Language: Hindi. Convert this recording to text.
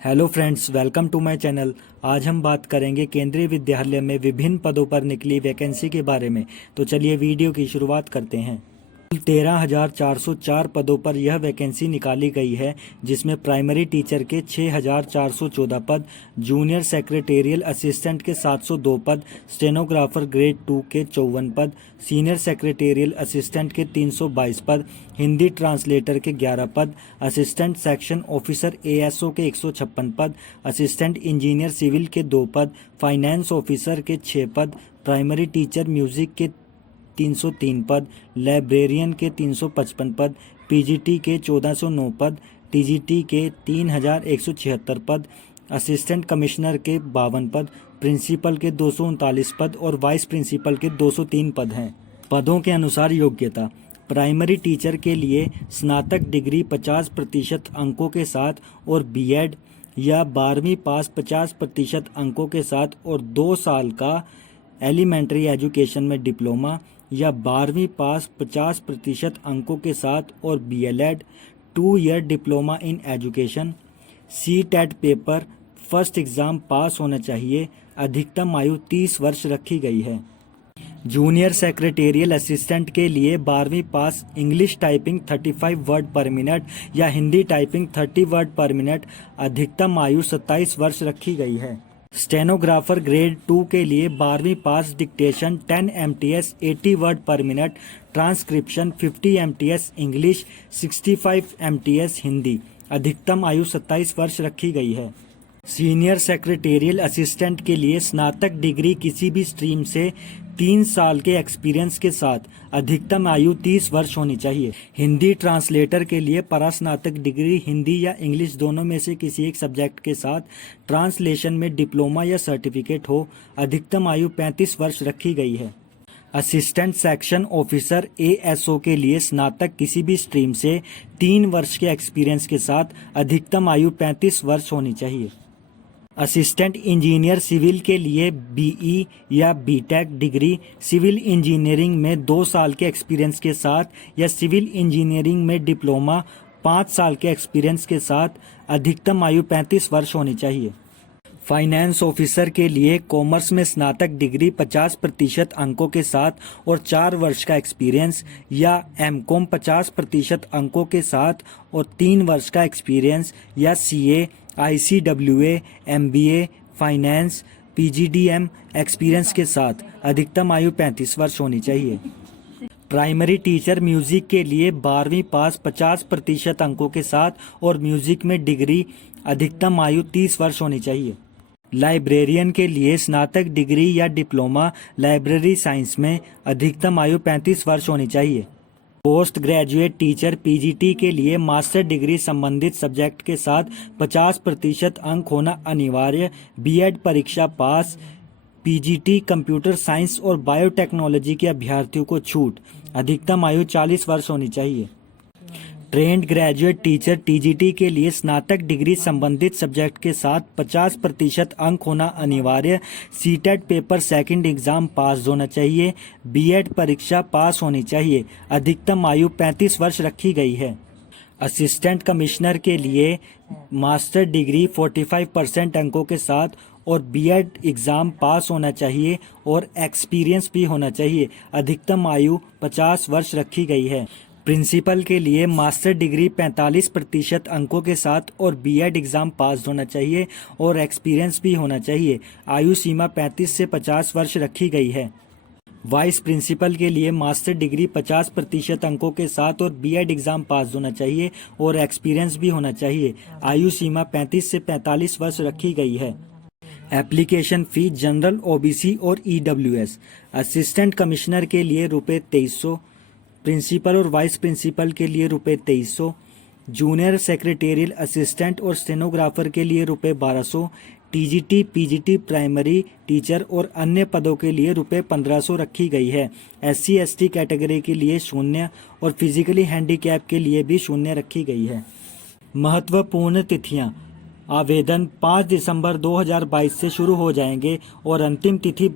Hello friends, welcome to my channel. आज हम बात करेंगे केंद्रीय विद्यालय में विभिन्न पदों पर निकली वैकेंसी के बारे में। तो चलिए वीडियो की शुरुआत करते हैं। 13,404 पदों पर यह वैकेंसी निकाली गई है, जिसमें प्राइमरी टीचर के 6,414 पद, जूनियर सेक्रेटेरियल असिस्टेंट के 702 पद, स्टेनोग्राफर ग्रेड 2 के 54 पद, सीनियर सेक्रेटेरियल असिस्टेंट के 322 पद, हिंदी ट्रांसलेटर के 11 पद, असिस्टेंट सेक्शन ऑफिसर एएसओ के 156 पद, असिस्टेंट इंजीनियर सिविल के 2 पद, फाइनेंस ऑफिसर के 6 पद, प्राइमरी टीचर म्यूजिक के 303 पद, लाइब्रेरियन के 355 पद, पीजीटी के 1409 पद, टीजीटी के 3,176 पद, असिस्टेंट कमिश्नर के 52 पद, प्रिंसिपल के 239 पद और वाइस प्रिंसिपल के 203 पद हैं। पदों के अनुसार योग्यता: प्राइमरी टीचर के लिए स्नातक डिग्री 50% अंकों के साथ और बीएड या 12वीं पास 50% अंकों के साथ और 2 साल का एलिमेंट्री एजुकेशन में डिप्लोमा या 12वीं पास 50% अंकों के साथ और B.El.Ed 2 year diploma in education. CTET paper first exam pass होना चाहिए। अधिकतम आयु 30 वर्ष रखी गई है। जूनियर सेक्रेटेरियल असिस्टेंट के लिए 12वीं पास, इंग्लिश टाइपिंग 35 वर्ड पर मिनट या हिंदी टाइपिंग 30 वर्ड पर मिनट। अधिकतम आयु 27 वर्ष रखी गई है। स्टेनोग्राफर ग्रेड 2 के लिए 12वीं पास, डिक्टेशन 10 MTS 80 वर्ड पर minute, transcription 50 MTS English, 65 MTS Hindi. अधिकतम आयु 27 वर्ष रखी गई है। सीनियर सेक्रेटेरियल असिस्टेंट के लिए स्नातक डिग्री किसी भी स्ट्रीम से 3 साल के एक्सपीरियंस के साथ। अधिकतम आयु 30 वर्ष होनी चाहिए। हिंदी ट्रांसलेटर के लिए परास्नातक डिग्री हिंदी या इंग्लिश दोनों में से किसी एक सब्जेक्ट के साथ ट्रांसलेशन में डिप्लोमा या सर्टिफिकेट हो। अधिकतम आयु 35 वर्ष रखी गई है। असिस्टेंट सेक्शन ऑफिसर एएसओ के लिए स्नातक किसी भी स्ट्रीम से 3 वर्ष के एक्सपीरियंस के साथ। अधिकतम आयु 35 वर्ष होनी चाहिए। असिस्टेंट इंजीनियर सिविल के लिए बीई या बीटेक डिग्री सिविल इंजीनियरिंग में 2 साल के एक्सपीरियंस के साथ या सिविल इंजीनियरिंग में डिप्लोमा 5 साल के एक्सपीरियंस के साथ। अधिकतम आयु 35 वर्ष होनी चाहिए। फाइनेंस ऑफिसर के लिए कॉमर्स में स्नातक डिग्री 50% अंकों के साथ और 4 वर्ष का एक्सपीरियंस या एमकॉम 50% अंकों के साथ और 3 वर्ष का एक्सपीरियंस या CA, ICWA, MBA, finance, PGDM experience के साथ। अधिकतम आयु 35 वर्ष होनी चाहिए। प्राइमरी टीचर म्यूजिक के लिए 12वीं पास 50% अंकों के साथ और म्यूजिक में डिग्री। अधिकतम आयु 30 वर्ष होनी चाहिए। लाइब्रेरियन के लिए स्नातक डिग्री या डिप्लोमा लाइब्रेरी साइंस में। अधिकतम आयु 35 वर्ष होनी चाहिए। पोस्ट ग्रेजुएट टीचर पीजीटी के लिए मास्टर डिग्री संबंधित सब्जेक्ट के साथ 50% अंक होना अनिवार्य। बीएड परीक्षा पास। पीजीटी कंप्यूटर साइंस और बायोटेक्नोलॉजी के अभ्यर्थियों को छूट। अधिकतम आयु 40 वर्ष होनी चाहिए। ट्रेंड ग्रेजुएट टीचर टीजीटी के लिए स्नातक डिग्री संबंधित सब्जेक्ट के साथ 50% अंक होना अनिवार्य। सीटेट पेपर सेकंड एग्जाम पास होना चाहिए। बीएड परीक्षा पास होनी चाहिए। अधिकतम आयु 35 वर्ष रखी गई है। असिस्टेंट कमिश्नर के लिए मास्टर डिग्री 45% अंकों के साथ और बीएड एग्ज़ाम पास होना चाहिए और एक्सपीरियंस भी होना चाहिए। अधिकतम आयु 50 वर्ष रखी गई है। प्रिंसिपल के लिए मास्टर डिग्री 45% अंकों के साथ और बीएड एग्ज़ाम पास होना चाहिए और एक्सपीरियंस भी होना चाहिए। आयु सीमा 35 से 50 वर्ष रखी गई है। वाइस प्रिंसिपल के लिए मास्टर डिग्री 50% अंकों के साथ और बीएड एग्ज़ाम पास होना चाहिए और एक्सपीरियंस भी होना चाहिए। आयु सीमा 35 से 45 वर्ष रखी गई है। एप्लीकेशन फ़ी जनरल, ओबीसी और ईडब्ल्यूएस। असिस्टेंट कमिश्नर के लिए ₹2300, प्रिंसिपल और वाइस प्रिंसिपल के लिए ₹2300, जूनियर सेक्रेटेरियल असिस्टेंट और स्टेनोग्राफर के लिए ₹1200, टीजीटी पीजीटी प्राइमरी टीचर और अन्य पदों के लिए ₹1500 रखी गई है। एससी एसटी कैटेगरी के लिए 0 और फिजिकली हैंडीकैप के लिए भी 0 रखी गई है। महत्वपूर्ण तिथियां: आवेदन 5 दिसंबर 2022 से शुरू हो जाएंगे और अंतिम तिथि